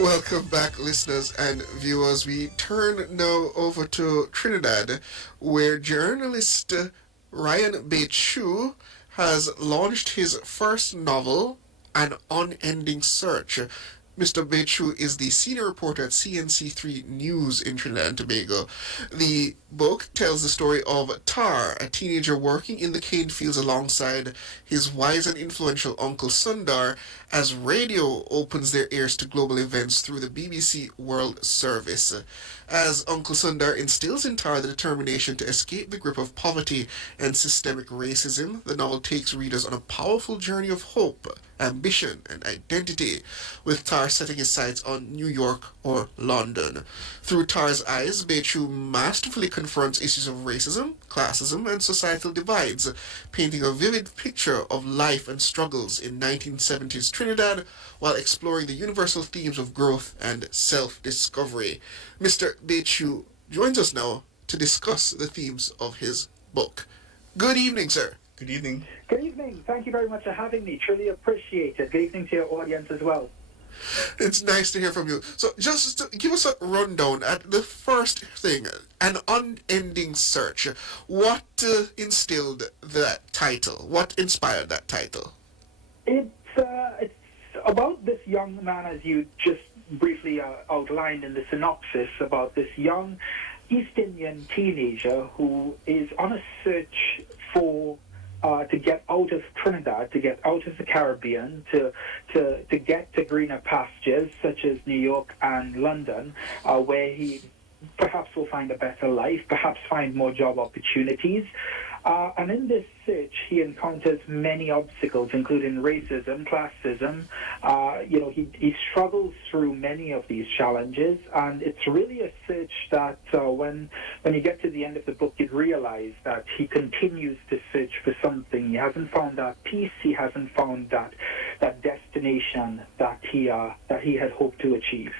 Welcome back, listeners and viewers. We turn now over to Trinidad, where journalist Ryan Bechu has launched his first novel, An Unending Search. Mr. Bechu is the senior reporter at CNC3 News in Trinidad and Tobago. The book tells the story of Tar, a teenager working in the cane fields alongside his wise and influential uncle Sundar, as radio opens their ears to global events through the BBC World Service. As Uncle Sundar instills in Tar the determination to escape the grip of poverty and systemic racism, the novel takes readers on a powerful journey of hope, ambition, and identity, with Tar setting his sights on New York or London. Through Tar's eyes, Bechu masterfully confronts issues of racism, classism, and societal divides, painting a vivid picture of life and struggles in 1970s Trinidad while exploring the universal themes of growth and self-discovery. Mr. Bechu joins us now to discuss the themes of his book. Good evening, sir. Good evening. Good evening. Thank you very much for having me. Truly appreciate it. Good evening to your audience as well. It's nice to hear from you. So just to give us a rundown at the first thing, An Unending Search. What instilled that title? What inspired that title? It's about this young man, as you just briefly outlined in the synopsis, about this young East Indian teenager who is on a search for to get out of Trinidad, to get out of the Caribbean, to get to greener pastures such as New York and London, where he perhaps will find a better life, perhaps find more job opportunities. And in this search, he encounters many obstacles, including racism, classism. He struggles through many of these challenges, and it's really a search that when you get to the end of the book, you realize that he continues to search for something. He hasn't found that peace. He hasn't found that destination that he had hoped to achieve.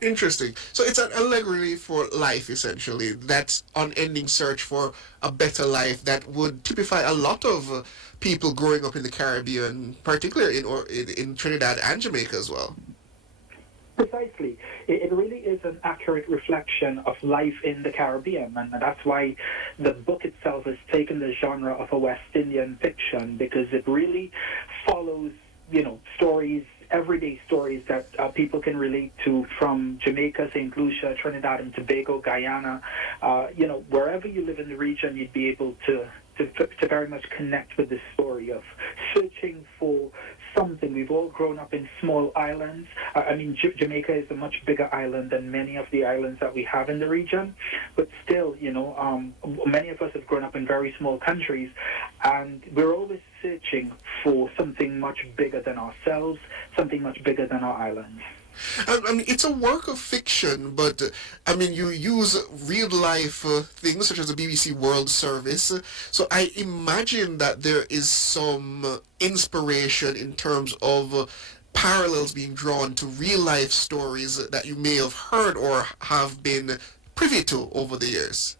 Interesting. So it's an allegory for life, essentially. That unending search for a better life that would typify a lot of people growing up in the Caribbean, particularly in Trinidad and Jamaica as well. Precisely. It really is an accurate reflection of life in the Caribbean, and that's why the book itself has taken the genre of a West Indian fiction, because it really follows, stories, everyday stories that people can relate to from Jamaica, St. Lucia, Trinidad and Tobago, Guyana. Wherever you live in the region, you'd be able to very much connect with the story of searching for something. We've all grown up in small islands. Jamaica is a much bigger island than many of the islands that we have in the region, but still, many of us have grown up in very small countries, and we're always searching for something much bigger than ourselves, something much bigger than our islands. It's a work of fiction, but you use real life things such as the BBC World Service. So I imagine that there is some inspiration in terms of parallels being drawn to real life stories that you may have heard or have been privy to over the years.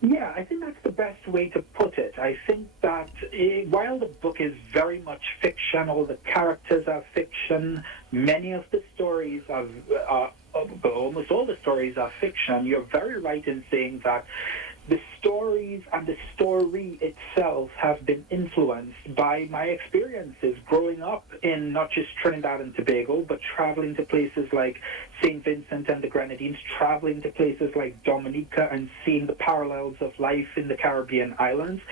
Yeah, I think that's the best way to put it. I think that while the book is very much fiction, all the characters are fiction, many of the stories are almost all the stories are fiction. You're very right in saying that the stories and the story itself have been influenced by my experiences growing up in not just Trinidad and Tobago, but traveling to places like St. Vincent and the Grenadines, traveling to places like Dominica and seeing the parallels of life in the Caribbean islands.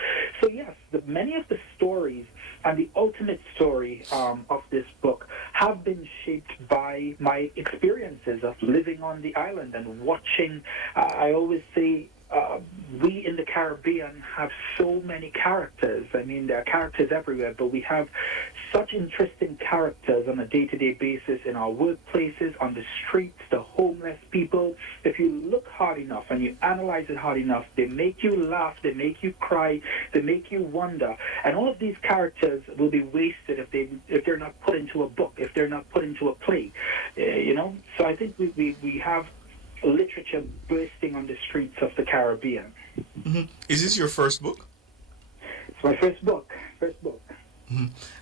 So yes, many of the stories and the ultimate story of this book have been shaped by my experiences of living on the island and watching. I always say, we in the Caribbean have so many characters. There are characters everywhere, but we have such interesting characters on a day-to-day basis in our workplaces, on the streets, the homeless people. If you look hard enough and you analyze it hard enough, they make you laugh, they make you cry, they make you wonder. And all of these characters will be wasted if they're not put into a book, if they're not put into a play. So I think we have literature bursting on the streets of the Caribbean. Mm-hmm. Is this your first book? It's my first book. Mm-hmm.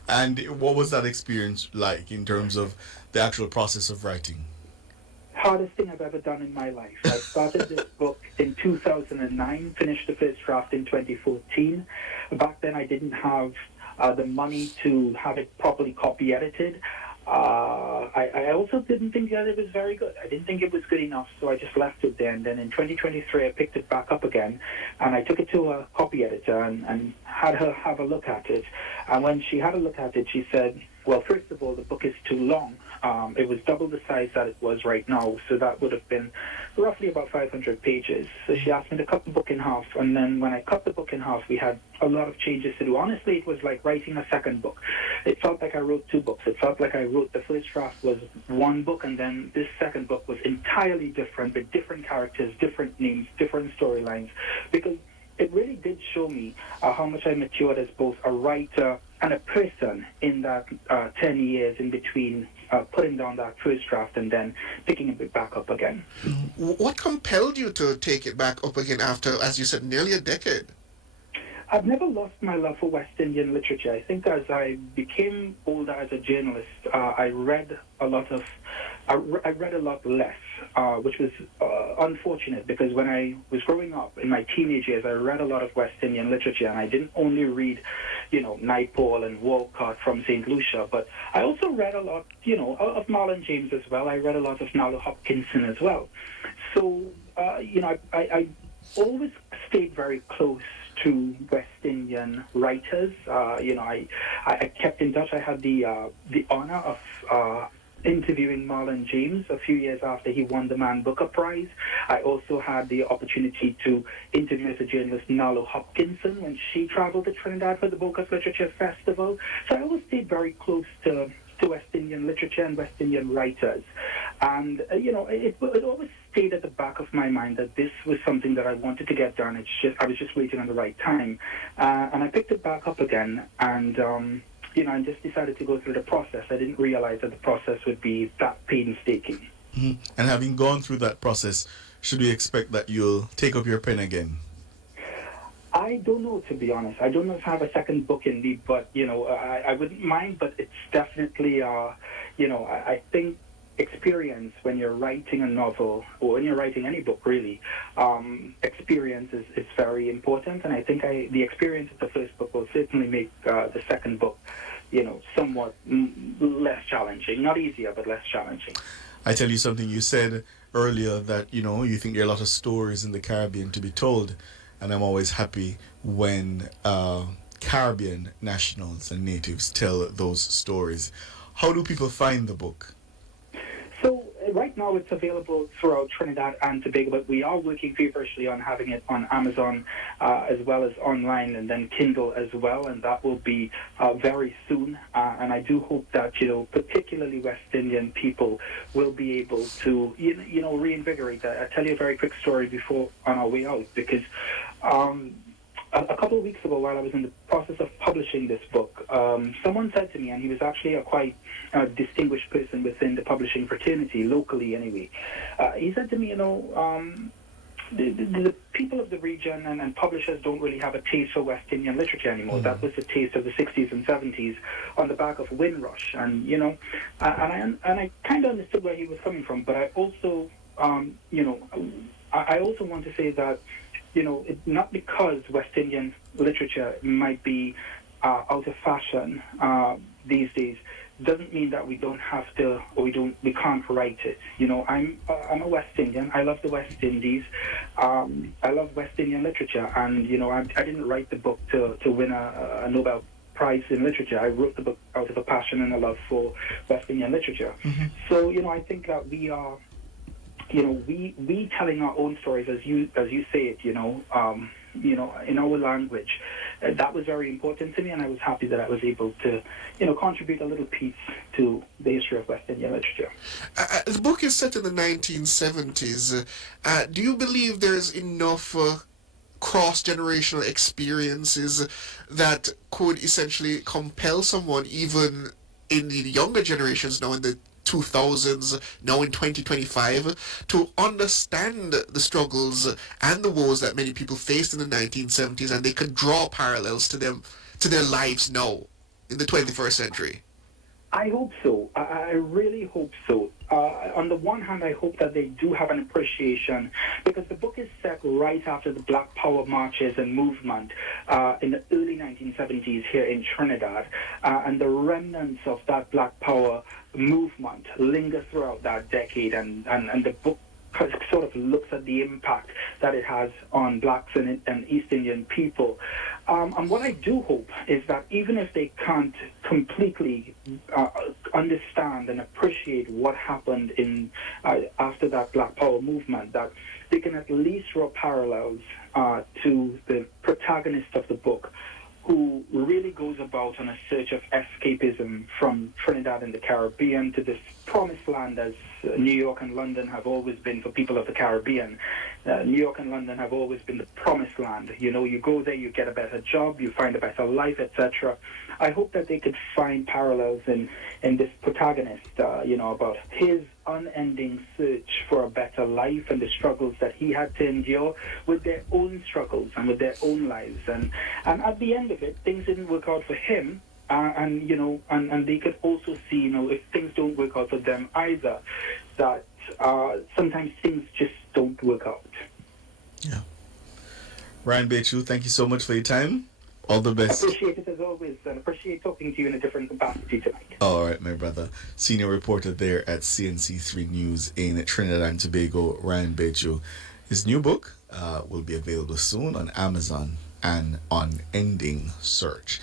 And what was that experience like in terms of the actual process of writing? Hardest thing I've ever done in my life. I started this book in 2009, finished the first draft in 2014. Back then, I didn't have the money to have it properly copy edited. I also didn't think that it was very good. I didn't think it was good enough, so I just left it there. And then in 2023, I picked it back up again, and I took it to a copy editor and had her have a look at it. And when she had a look at it, she said, well, first of all, the book is too long. It was double the size that it was right now, so that would have been roughly about 500 pages. So she asked me to cut the book in half, and then when I cut the book in half, we had a lot of changes to do. Honestly, it was like writing a second book. It felt like I wrote two books. It felt like I wrote the first draft was one book, and then this second book was entirely different, with different characters, different names, different storylines, because it really did show me how much I matured as both a writer and a person in that 10 years in between putting down that first draft and then picking it back up again. What compelled you to take it back up again after, as you said, nearly a decade? I've never lost my love for West Indian literature. I think as I became older as a journalist, I read a lot less, which was unfortunate, because when I was growing up in my teenage years, I read a lot of West Indian literature, and I didn't only read, Naipaul and Walcott from St. Lucia, but I also read a lot, of Marlon James as well. I read a lot of Nalo Hopkinson as well. So, I always stayed very close to West Indian writers. I kept in touch. I had the honor of interviewing Marlon James a few years after he won the Man Booker Prize. I also had the opportunity to interview as a journalist Nalo Hopkinson when she traveled to Trinidad for the Bocas Literature Festival. So I always stayed very close to West Indian literature and West Indian writers. And, it always stayed at the back of my mind that this was something that I wanted to get done. I was just waiting on the right time. And I picked it back up again, and, I just decided to go through the process. I didn't realize that the process would be that painstaking. Mm-hmm. And having gone through that process, should we expect that you'll take up your pen again? I don't know, to be honest. I don't know if I have a second book in me, but, I wouldn't mind, but it's definitely, I think experience when you're writing a novel, or when you're writing any book, really, experience is very important, and I think the experience of the first book will certainly make the second book, somewhat less challenging. Not easier, but less challenging. I tell you something, you said earlier that, you think there are a lot of stories in the Caribbean to be told. And I'm always happy when Caribbean nationals and natives tell those stories. How do people find the book? So right now it's available throughout Trinidad and Tobago, but we are working feverishly on having it on Amazon as well as online, and then Kindle as well, and that will be very soon. And I do hope that, particularly West Indian people will be able to, reinvigorate that. I'll tell you a very quick story before on our way out, because a couple of weeks ago, while I was in the process of publishing this book, someone said to me, and he was actually a quite distinguished person within the publishing fraternity, locally anyway, he said to me, the people of the region and publishers don't really have a taste for West Indian literature anymore. That was the taste of the 60s and 70s on the back of Windrush. And, and I kind of understood where he was coming from, but I also, I also want to say that, not because West Indian literature might be out of fashion these days, doesn't mean that we don't have to, or we can't write it. I'm a West Indian. I love the West Indies. I love West Indian literature, and I didn't write the book to win a Nobel Prize in literature. I wrote the book out of a passion and a love for West Indian literature. Mm-hmm. So I think that we are. We telling our own stories, as you say it, in our language. That was very important to me, and I was happy that I was able to, contribute a little piece to the history of West Indian literature. The book is set in the 1970s. Do you believe there's enough cross-generational experiences that could essentially compel someone, even in the younger generations now, in the 2000s, now in 2025, to understand the struggles and the woes that many people faced in the 1970s, and they could draw parallels to them, to their lives now? in the 21st century? I hope so. I really hope so. On the one hand, I hope that they do have an appreciation because the book is set right after the Black Power marches and movement in the early 1970s here in Trinidad. And the remnants of that Black Power movement linger throughout that decade. And the book sort of looks at the impact that it has on blacks and East Indian people. And what I do hope is that even if they can't completely understand and appreciate what happened in after that Black Power movement, that they can at least draw parallels to the protagonist of the book, who really goes about on a search of escapism from Trinidad and the Caribbean to this promised land, as New York and London have always been for people of the Caribbean. New York and London have always been the promised land. You know, you go there, you get a better job, you find a better life, etc. I hope that they could find parallels in this protagonist, about his unending search for a better life and the struggles that he had to endure with their own struggles and with their own lives. And at the end of it, things didn't work out for him. And they could also see, if things don't work out for them either, that sometimes things just don't work out. Yeah. Ryan Bechu, thank you so much for your time. All the best. Appreciate it as always, and appreciate talking to you in a different capacity tonight. All right, my brother. Senior reporter there at CNC3 News in Trinidad and Tobago, Ryan Bechu. His new book will be available soon on Amazon and on Ending Search.